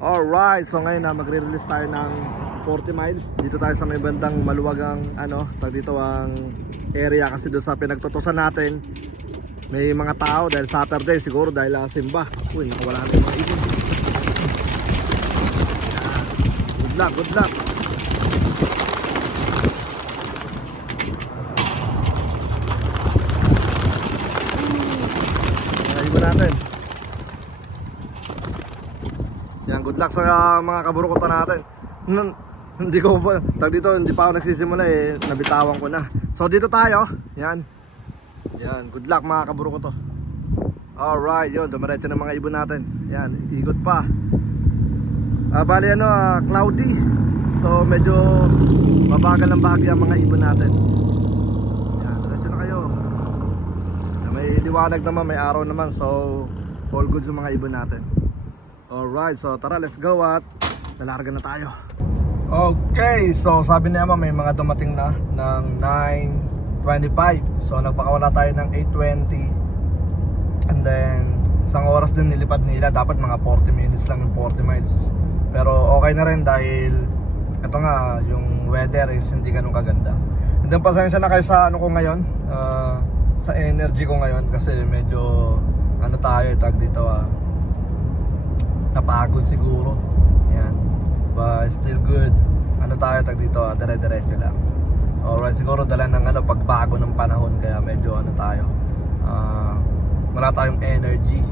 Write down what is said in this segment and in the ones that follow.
Alright, so ngayon na magre-release tayo ng 40 miles. Dito tayo sa may bandang maluwagang ano, tag dito ang area kasi doon sa pinagtutusan natin. May mga tao dahil Saturday siguro dahil uh, simba. Uy, nakawala na yung mga ibon. Good luck, good luck. Mga ibon natin. Yan, good luck sa uh, mga kaburukutan natin. Nun, hindi ko pa, tag dito, hindi pa ako nagsisimula eh, nabitawan ko na. So dito tayo, yan. Yan, good luck mga kaburukuto. Alright, yun, dumiretso ng mga ibon natin. Yan, ikot pa. Ah, bali ano, ah, cloudy. So medyo mabagal ang bahagi ang mga ibon natin. Yan, diretso na kayo. May liwanag naman, may araw naman, so all good sa mga ibon natin. Alright, so tara let's go at nalarga na tayo. Okay, so sabi niya may mga dumating na ng 9.25 So nagpakawala tayo ng 8.20 And then isang oras din nilipad nila. Dapat mga 40 minutes lang yung 40 miles. Pero okay na rin dahil Ito nga, yung weather is hindi ganun kaganda. And then pasensya na kayo sa ano ko ngayon ah, Sa energy ko ngayon Kasi medyo Ano tayo, tag dito ah napagod siguro. Yan. But still good. Ano tayo tag dito, ah, dire-diretso lang. Alright, siguro dala ng ano pagbago ng panahon kaya medyo ano tayo. ah, wala tayong energy.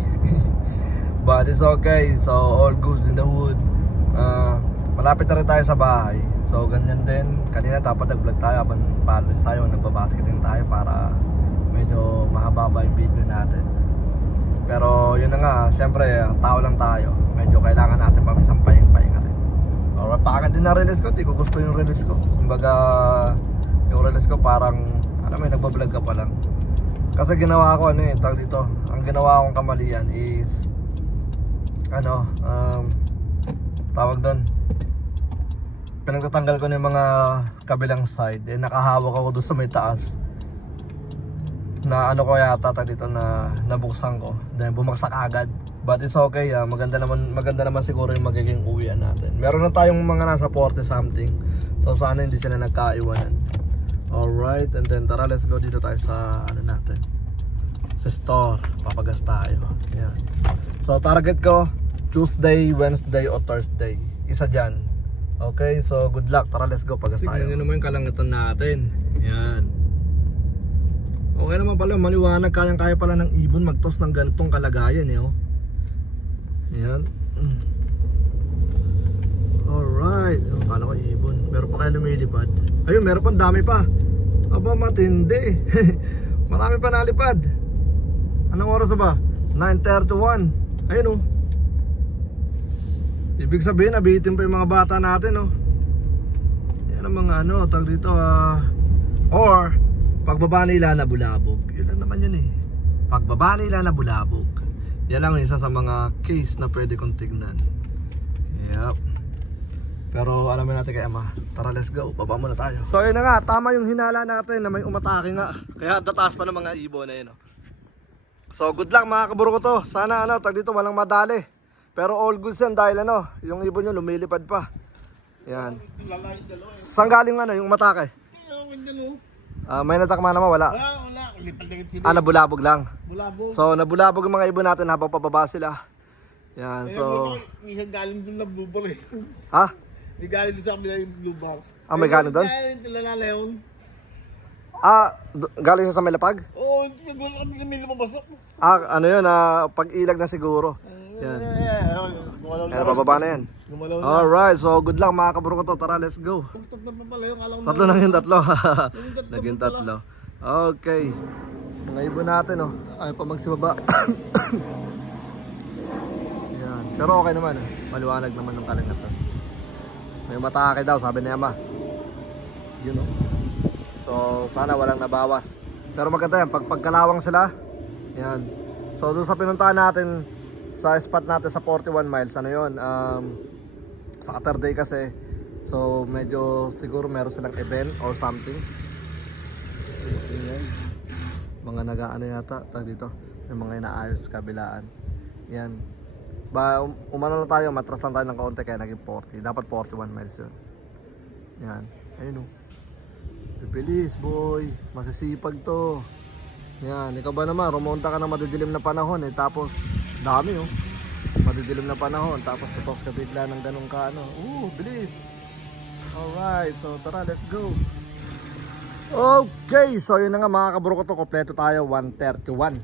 But it's okay. So all goes in the hood. Ah, malapit na rin tayo sa bahay. So ganyan din. Kanina dapat nag-vlog tayo habang paalis tayo, nagbabasketing tayo para medyo mahaba yung video natin. Pero yun na nga, siyempre tao lang tayo. Medyo kailangan natin pamisang pahinga-pahinga rin. Alright, pakagad din na release ko, di ko gusto yung release ko. Kumbaga, yung release ko parang, ano may nagbablog ka pa lang. Kasi ginawa ko ano eh, tawag dito, ang ginawa kong kamalian is, ano, um, tawag doon, pinagtatanggal ko yung mga kabilang side, eh nakahawak ako doon sa may taas na ano ko yata tag dito na nabuksan ko then bumagsak agad but it's okay ah. maganda naman maganda naman siguro yung magiging uwian natin. Meron na tayong mga nasa 40 something. So sana hindi sila nagkaiwanan. Alright and then tara let's go dito tayo sa ano natin? Sa store. Papagas tayo. Yan so target ko Tuesday, Wednesday o Thursday. Isa dyan. Okay so good luck. Tara let's go. Pagas tayo. tignan nyo naman yung kalangitan natin. Yan Okay naman pala, maliwanag, kayang-kaya pala ng ibon magtos ng ganitong kalagayan eh oh. Ayan. Alright. Oh, kala ko ibon. Meron pa kayo lumilipad. Ayun, meron pa, dami pa. Aba, matindi. Marami pa nalipad. Anong oras na ba? 9.31. Ayun oh. Ibig sabihin, nabitin pa yung mga bata natin oh. Yan ang mga ano, tag dito ah. Or, pagbaba nila na bulabog. Yun lang naman yun eh. Pagbaba nila na bulabog. Yan lang isa sa mga case na pwede kong tignan. Yep. Pero alam mo natin kay Ama. Tara, let's go. Baba muna tayo. So yun na nga, tama yung hinala natin na may umatake nga. Kaya dataas pa ng mga ibon na yun. oh. So good luck mga kaburo ko to. Sana ano, tag dito walang madali. Pero all good yan dahil ano, yung ibon nyo lumilipad pa. Yan. Saan galing ano, yung umatake? Ah, may natakma naman, wala. Wala, wala. Lipad na sila. Ah, nabulabog lang. Bulabog. So, nabulabog yung mga ibon natin habang pababa sila. Yan, so... May isang galing doon na blue bar eh. Ha? May galing doon sa kabila yung blue bar. Ah, may galing doon? Galing tilala leon. Ah, galing sa Melapag? Oo, hindi na gulo kami may lumabasok. Ah, ano yun, ah, pag-ilag na siguro. Yan. Yan, bababa na yan. Gumalaw na. Alright, so good luck mga kaburo ko to. Tara, let's go. Tatlo pa pala yung alam. Tatlo na yung tatlo. Naging tatlo. Okay. Mga ibon natin, oh. Ayaw pa magsibaba. Yan. Pero okay naman, eh. Maliwanag naman ng kalangatan. May matake daw, sabi ni Ama. Yun, oh. So, sana walang nabawas. Pero maganda yan, pag pagkalawang sila, yan. So, doon sa pinuntahan natin, sa spot natin sa 41 miles, ano yun, um, sa Saturday kasi, so medyo siguro meron silang event or something. Yan. Mga nag-ano yata, tag dito, may mga inaayos kabilaan. Yan. Ba, um, umano lang tayo, matras lang tayo ng kaunti kaya naging 40. Dapat 41 miles yun. Yan. Ayun o. Bibilis boy. Masisipag to. Yan. Ikaw ba naman, rumonta ka na madidilim na panahon eh. Tapos, dami oh. Madidilim na panahon. Tapos tutos ka bigla ng ganun ka ano. Oo, bilis. Alright, so tara, let's go. Okay, so yun na nga mga kaburo ko to. Kompleto tayo, 131.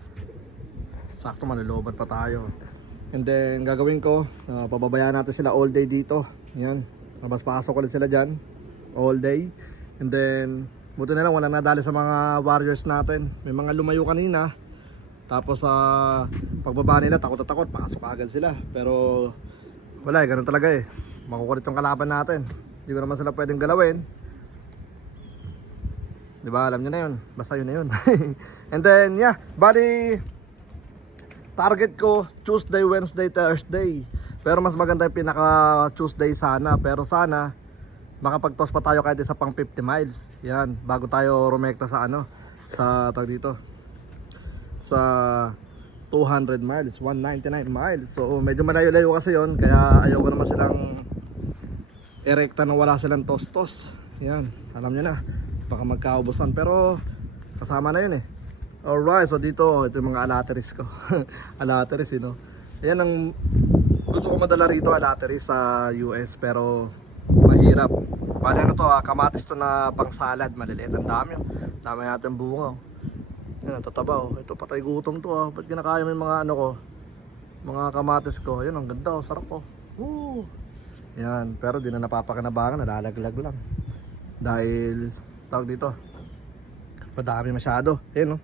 Sakto manulobat pa tayo. And then gagawin ko, uh, pababayaan natin sila all day dito. Yan. Labas pasok ulit sila dyan. All day. And then, buti na lang wala nadali sa mga warriors natin. May mga lumayo kanina. Tapos sa pagbaba nila, takot na takot. Pasok agad sila. Pero wala eh, ganun talaga eh. Makukulit yung kalaban natin. Hindi ko naman sila pwedeng galawin. Di ba? Alam niyo na yun. Basta yun na yun. And then, yeah. Bali, target ko Tuesday, Wednesday, Thursday. Pero mas maganda yung pinaka Tuesday sana. Pero sana makapag-toss pa tayo kahit isa pang 50 miles. Yan, bago tayo rumekta sa ano, sa tag dito. Sa 200 miles, 199 miles. So medyo malayo-layo kasi yon kaya ayoko naman silang erekta na wala silang tostos. Yan, alam niyo na. Baka magkaubusan pero kasama na yun eh. Alright, so dito, ito yung mga alateris ko. alateris, you know. Ayan ang gusto ko madala rito, alateris sa US, pero mahirap. Bali ano to, ah, kamatis to na pang salad, maliliit. Ang dami, oh. Dami natin bunga, oh. Yan, tataba, oh. Ito, patay gutom to, ah. Ba't kinakaya mo yung mga ano ko? Mga kamatis ko. Ayun, ang ganda, oh. Sarap, oh. Woo! Yan, pero di na napapakinabangan, nalalaglag lang. Dahil, tawag dito, madami masyado. Ayun, oh.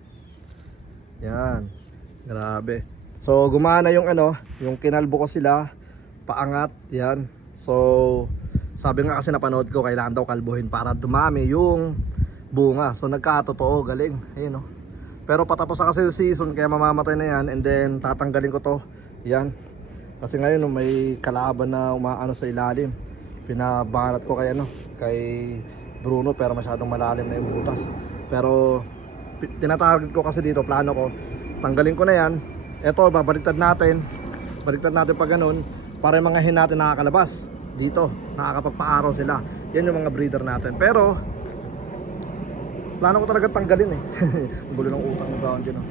Yan. Grabe. So gumana yung ano, yung kinalbo ko sila paangat, yan. So sabi nga kasi napanood ko kailangan daw kalbuhin para dumami yung bunga. So nagkatotoo, galing. Ayun oh. Pero patapos na kasi yung season kaya mamamatay na yan and then tatanggalin ko to. Yan. Kasi ngayon may kalaban na umaano sa ilalim. Pinabanat ko kay ano, kay Bruno pero masyadong malalim na yung butas. Pero tinatarget ko kasi dito, plano ko, tanggalin ko na yan. Ito, babaliktad natin. Baliktad natin pa ganun para yung mga hen natin nakakalabas dito. Nakakapagpaaraw sila. Yan yung mga breeder natin. Pero, plano ko talaga tanggalin eh. Ang gulo ng utang ng ground yun. oh.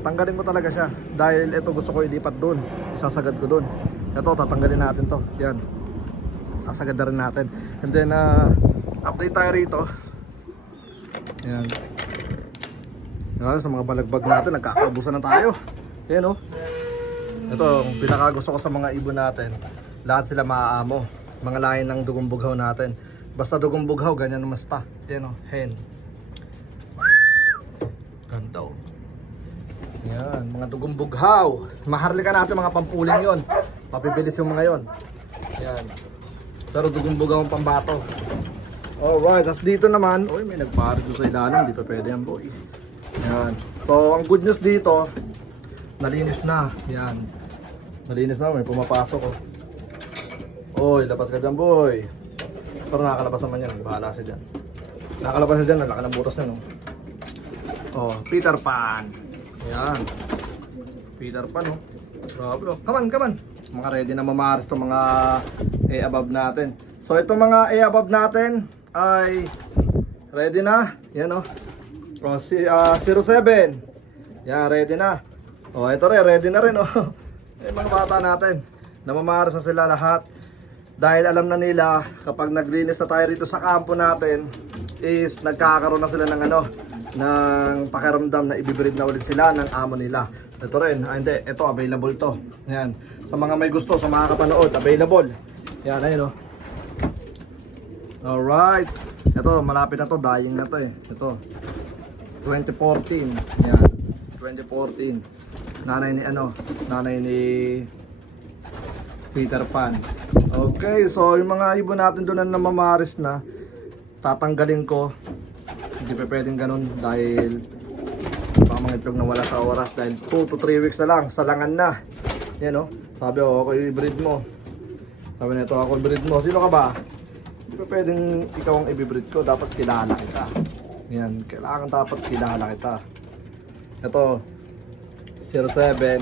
Tanggalin ko talaga siya. Dahil ito gusto ko ilipat doon. Isasagad ko doon. Ito, tatanggalin natin to. Yan. Sasagad na rin natin. And then, uh, update tayo rito. Yan. Yan, sa mga balagbag natin, nagkakaubusan na tayo. Yan oh. Ito, ang pinaka gusto ko sa mga ibon natin. Lahat sila maaamo. Mga lain ng dugong bughaw natin. Basta dugong bughaw, ganyan basta. Yan oh, hen. Ganda oh. Yan, mga dugong bughaw. Maharlika natin mga pampuling yon. Papibilis yung mga yon. Yan. Pero dugong bughaw ang pambato. Alright, tas dito naman, uy may nagpare doon sa ilalim, hindi pa pwede yan boy. Yan. So, ang good news dito, nalinis na. Yan. Nalinis na, may pumapasok oh. Oy, labas ka dyan boy. Pero nakakalabas naman yan, bahala siya dyan. Nakakalabas siya dyan, nalaki ng butas na no. Oh, Peter Pan. Yan. Peter Pan oh. Grabe oh. Come on, come on. Mga ready na mamaris to mga A above natin. So itong mga A above natin ay ready na. Yan oh. Oh, si, ah, 07. Yan, ready na. Oh, ito rin, ready na rin oh. Yung mga bata natin. Namamaras na sila lahat. Dahil alam na nila kapag naglinis na tayo rito sa kampo natin is nagkakaroon na sila ng ano ng pakiramdam na ibibreed na ulit sila ng amo nila. Ito rin, ah, hindi, ito available to. Yan. Sa mga may gusto, sa mga kapanood, available. Yan, ayun oh. Alright. Ito, malapit na to, dying na to eh. Ito. 2014. Yan. 2014. Nanay ni ano, nanay ni Peter Pan. Okay, so yung mga ibon natin doon na namamaris na, tatanggalin ko. Hindi pa pwedeng ganun dahil baka mga itlog na wala sa oras dahil 2 to 3 weeks na lang, salangan na. Yan oh. Sabi ko, ako i-breed mo. Sabi nito, ako i-breed mo. Sino ka ba? Hindi pa pwedeng ikaw ang i-breed ko, dapat kilala kita. Yan, kailangan dapat kilala kita. Ito, 07,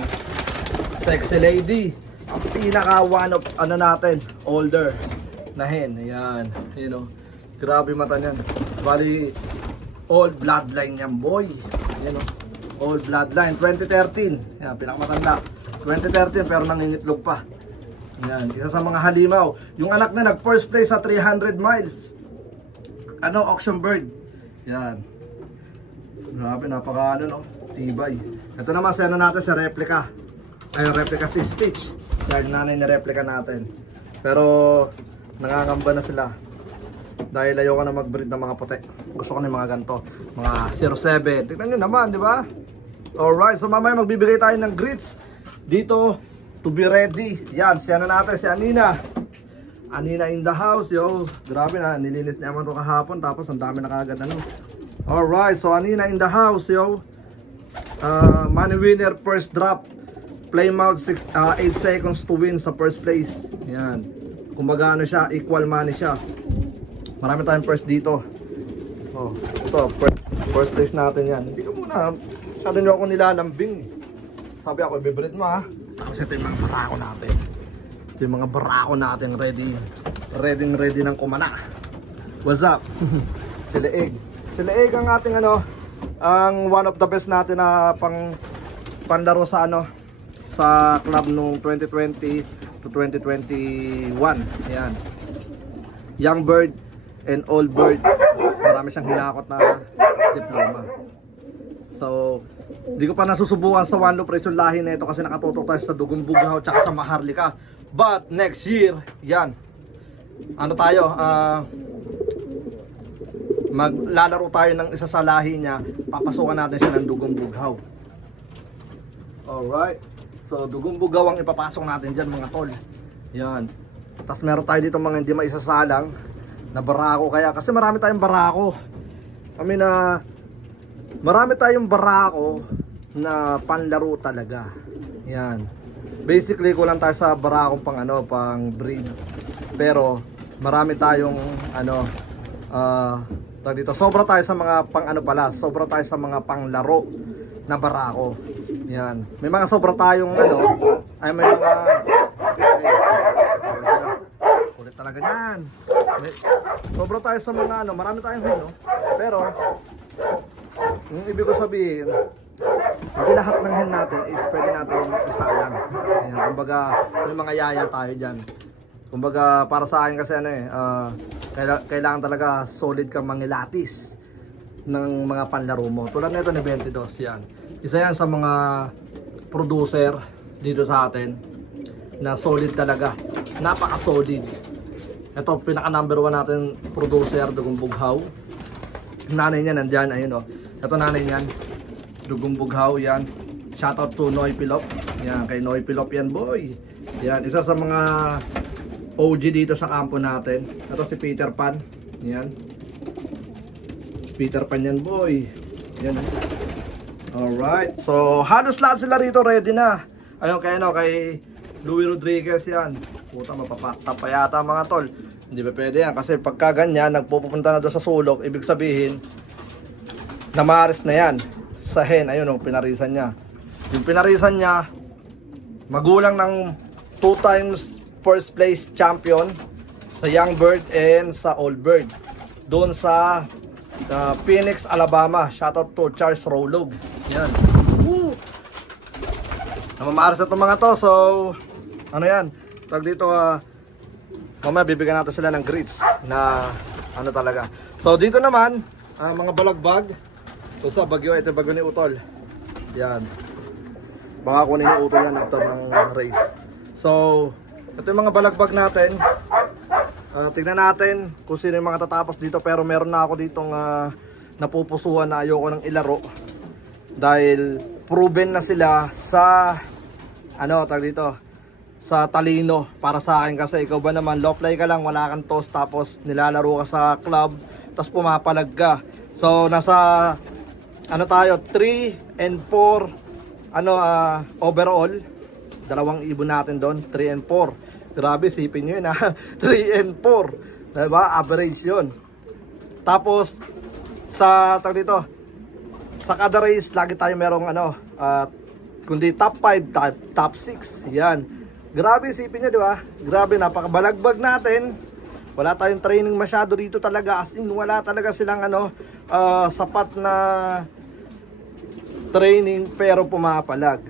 sexy lady. ang pinaka one of ano natin, older na hen. Ayan, you know. Grabe mata niyan. Bali, old bloodline yan, boy. Ayan o. Old bloodline, 2013. Yan, pinakamatanda. 2013 pero nangingitlog pa. Yan, isa sa mga halimaw. Yung anak na nag first place sa 300 miles. Ano, auction bird. Yan. Grabe, napaka ano no, tibay. Ito naman sa ano natin sa replica. Ay, replica si Stitch. Dahil nanay na replica natin. Pero, nangangamba na sila. Dahil ayoko na mag-breed ng mga puti. Gusto ko na yung mga ganito. Mga 07. Tignan nyo naman, di ba? Alright, so mamaya magbibigay tayo ng grits. Dito, to be ready. Yan, si ano natin, si Anina. Anina in the house, yo. Grabe na, nilinis niya naman ito kahapon. Tapos ang dami na kagad ano. Alright, so Anina in the house, yo. Uh, money winner, first drop. Play mount 6, 8 seconds to win sa first place. Yan. Kumbaga ano siya, equal money siya. Marami tayong first dito. Oh, ito, first, first place natin yan. Hindi ka muna, masyado nyo ako nilalambing. Sabi ako, ibibreed mo ha. Tapos ito yung mga barako natin. Ito yung mga barako natin ready. Ready ready ng kumana. What's up? si Leeg. Si Leeg ang ating ano, ang one of the best natin na pang panlaro sa ano, sa club nung 2020 to 2021. Ayan. Young Bird and Old Bird. Marami siyang hinakot na diploma. So, di ko pa nasusubukan sa one loop race yung lahi na ito kasi nakatutok tayo sa Dugong Bugaw tsaka sa Maharlika. But next year, yan. Ano tayo? Ah maglalaro tayo ng isa sa lahi niya. Papasukan natin siya ng Dugong Bugaw. Alright. So, Dugong Bugaw ang ipapasok natin dyan mga tol. Yan. Tapos meron tayo dito mga hindi maisasalang na barako kaya kasi marami tayong barako. Kami na marami tayong barako na panlaro talaga. Yan. Basically kulang tayo sa barako pang ano, pang breed. Pero marami tayong ano ah tawag dito, sobra tayo sa mga pang ano pala, sobra tayo sa mga panglaro na barako. Yan. May mga sobra tayong ano, ay may mga Kulit talaga yan. May, sobra tayo sa mga ano, marami tayong hen, no? Pero, yung ibig ko sabihin, hindi lahat ng hen natin is pwede natin isalang. Ayan, kumbaga, may mga yaya tayo dyan. Kumbaga, para sa akin kasi ano eh, kaila- kailangan talaga solid kang mangilatis ng mga panlaro mo. Tulad nito ni 22, yan. Isa yan sa mga producer dito sa atin na solid talaga. Napaka-solid. Ito, pinaka number one natin producer, Dugong Bughaw. Nanay niya nandyan, ayun o. Ito nanay niyan, Dugong Bughaw, yan. Shoutout to Noy Pilop. Yan, kay Noy Pilop yan, boy. Yan, isa sa mga OG dito sa kampo natin. Ito si Peter Pan. Yan. Peter Pan yan, boy. Yan. Alright. So, halos lahat sila rito ready na. Ayun, kay, ano, kay Louis Rodriguez yan. Puta, mapapakta pa yata mga tol. Hindi ba pwede yan? Kasi pagka ganyan, nagpupunta na doon sa sulok, ibig sabihin, namaris na yan. Sa hen, ayun, oh, pinarisan niya. Yung pinarisan niya, magulang ng two times first place champion sa Young Bird and sa Old Bird. Doon sa uh, Phoenix, Alabama. Shoutout to Charles Rolog. Yan. Woo! Namamaras na itong mga to. So, ano yan? Tag dito, ah, mamaya bibigyan natin sila ng grits na ano talaga. So, dito naman, ah, mga balagbag. So, sa bagyo, ito bagyo ni Utol. Yan. Baka kunin ni Utol yan after ng race. So, ito yung mga balagbag natin. Ah, tignan natin kung sino yung mga tatapos dito pero meron na ako ditong ah, napupusuhan na ayoko nang ilaro dahil proven na sila sa ano tag dito sa talino para sa akin kasi ikaw ba naman low fly ka lang wala kang toss tapos nilalaro ka sa club tapos pumapalag ka. So nasa ano tayo 3 and 4 ano ah, overall dalawang ibon natin doon 3 and 4 grabe sipin nyo yun ha 3 and 4 diba? Average yun. Tapos sa tag dito sa kada race lagi tayo merong ano ah, kundi top 5 top, top 6 yan Grabe isipin nyo, di ba? Grabe, napakabalagbag natin. Wala tayong training masyado dito talaga. As in, wala talaga silang ano, ah, sapat na training pero pumapalag.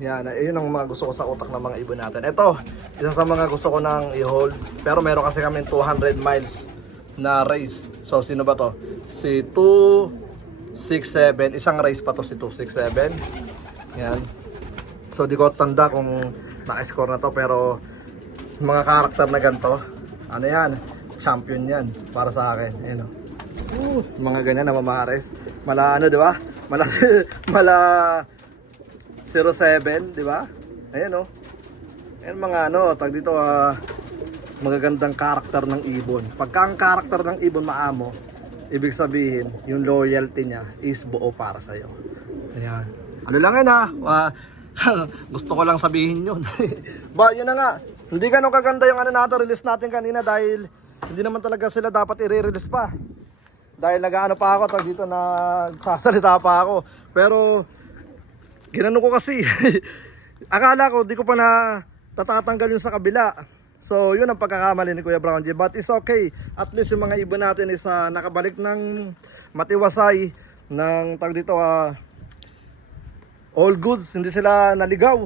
Yan, yun ang mga gusto ko sa utak ng mga ibon natin. Ito, isa sa mga gusto ko nang i-hold. Pero meron kasi kami 200 miles na race. So, sino ba to? Si 267. Isang race pa to si 267. Yan. So, di ko tanda kung naka-score na to. Pero, mga karakter na ganito, ano yan? Champion yan para sa akin. Ayan o. Uh, mga ganyan na mamares. Mala ano, di ba? Mala, mala 07, di ba? Ayan o. Ayan mga ano, tag dito ah, magagandang karakter ng ibon. Pagka ang karakter ng ibon maamo, ibig sabihin, yung loyalty niya is buo para sa'yo. Ayan. Ano lang yun ah. Ah, gusto ko lang sabihin yun. ba, yun na nga. Hindi ganun kaganda yung ano natin, release natin kanina dahil hindi naman talaga sila dapat i-release pa. Dahil nag-ano pa ako, tag dito nagsasalita pa ako. Pero, ginano ko kasi. Akala ko, di ko pa na tatatanggal yung sa kabila. So, yun ang pagkakamali ni Kuya Brown J. But it's okay. At least yung mga ibon natin is ah, nakabalik ng matiwasay ng tag dito ah, all goods. Hindi sila naligaw.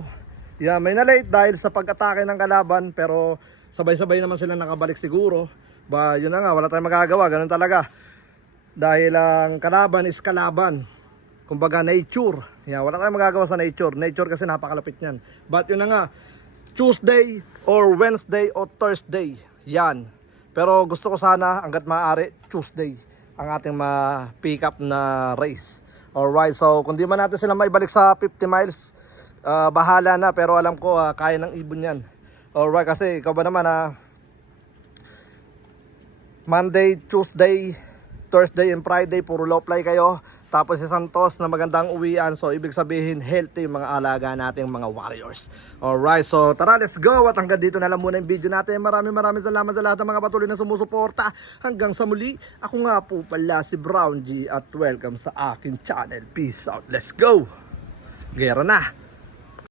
Yeah, may na-late dahil sa pag-atake ng kalaban pero sabay-sabay naman sila nakabalik siguro. Ba, yun na nga, wala tayong magagawa. Ganun talaga. Dahil ang kalaban is kalaban. Kumbaga nature. Yeah, wala tayong magagawa sa nature. Nature kasi napakalapit niyan. But yun na nga, Tuesday or Wednesday or Thursday. Yan. Pero gusto ko sana hanggat maaari Tuesday ang ating ma-pick up na race. Alright, so kung di man natin sila maibalik sa 50 miles, ah, bahala na. Pero alam ko, ah, kaya ng ibon yan. Alright, kasi ikaw ba naman ah, Monday, Tuesday, Thursday and Friday, puro low fly kayo. Tapos si Santos na magandang uwian. So, ibig sabihin, healthy yung mga alaga nating mga warriors. Alright, so tara, let's go. At hanggang dito na lang muna yung video natin. Maraming maraming salamat sa lahat ng mga patuloy na sumusuporta. Hanggang sa muli, ako nga po pala si Brown G at welcome sa aking channel. Peace out. Let's go! Gera na!